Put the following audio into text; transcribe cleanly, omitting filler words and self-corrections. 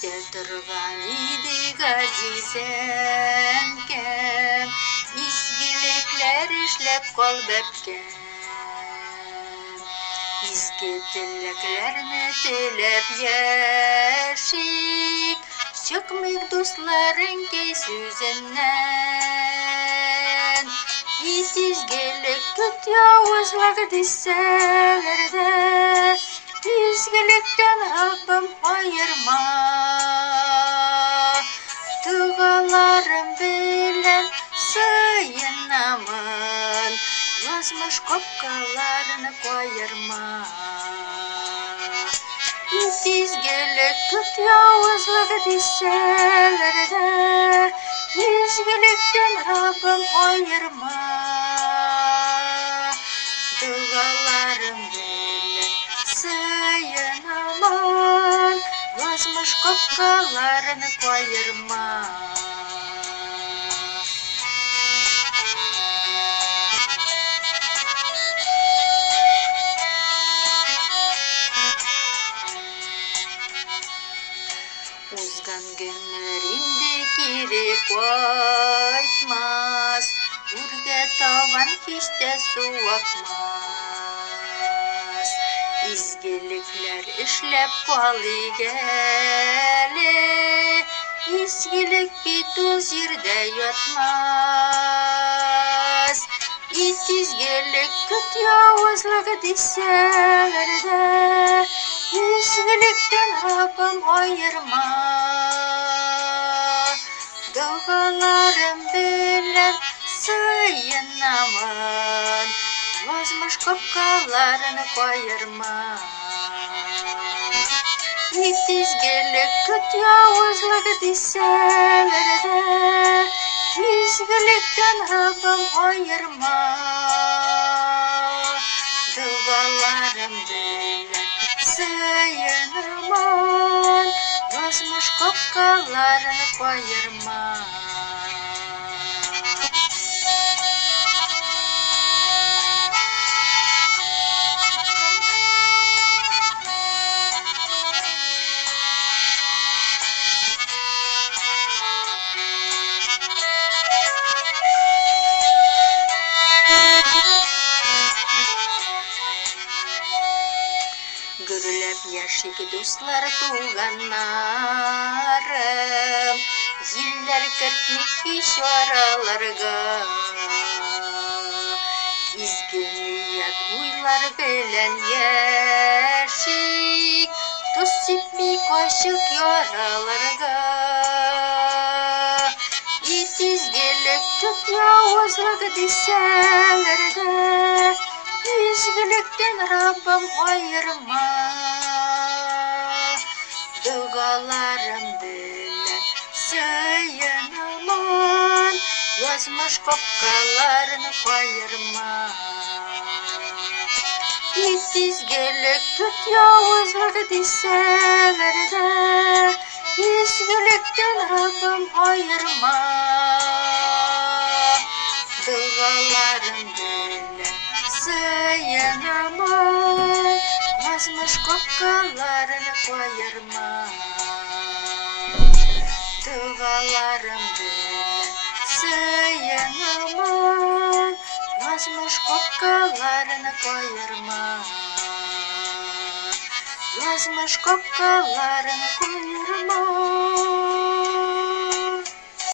Иште тұрған иді ғазизен кем, изгіліклер ішлеп қол бәпкен. Изгетіліклерні тілеп ешік, çıkmık dostların key sözünden. İtizgelik köt yavuzluk disselerde, izgelikten Rabbim ayırma. Tığalarım bilen sıyınamın, yazmış kopkalarını koyarma. İtizgelik köt yavuzluk disselerde, izgelikten Rabbim ayırma. Dualarım bilen sıyınamın, yazmış kopkalarını koyarma. Uzgan günlerinde geri koytmaz, Urge tavan hiç de su akmaz. İzgilikler işlep kalı gele, İzgilik bir tuz yerde yatmaz. İtizgelik köt yavuzluk disselerde, İzgilikten Rabbim ayırma. Dualarım bilen sıyınamın, yazmış kopkalarını koyarma. İtizgelik köt yavuzluk disselerde, İzgilikten Rabbim ayırma. Dualarım bilen sıyınamın, yazmış kopkalarını koyarma. Gürlep yaşık dostlar tuğanlarım, Yiller kırkmış iş aralarga. İzgi niyet uylar bilen yaşık, Tosip bir kaşık yaralarga. İtizgelik tut yavuzluk disselerde, İzgilikten Rabbim ayırma. Dualarım bilen sıyınamın, yazmış kopkalarını koyarma. İtizgelik tut yavuzluk disselerde, İzgilikten Rabbim ayırma. Dualarım bilen sıyınamın, yazmış kopkalarını koyarma. Dualarım bilen sıyınamın, yazmış kopkalarını koyarma. Yazmış kopkalarını koyarma.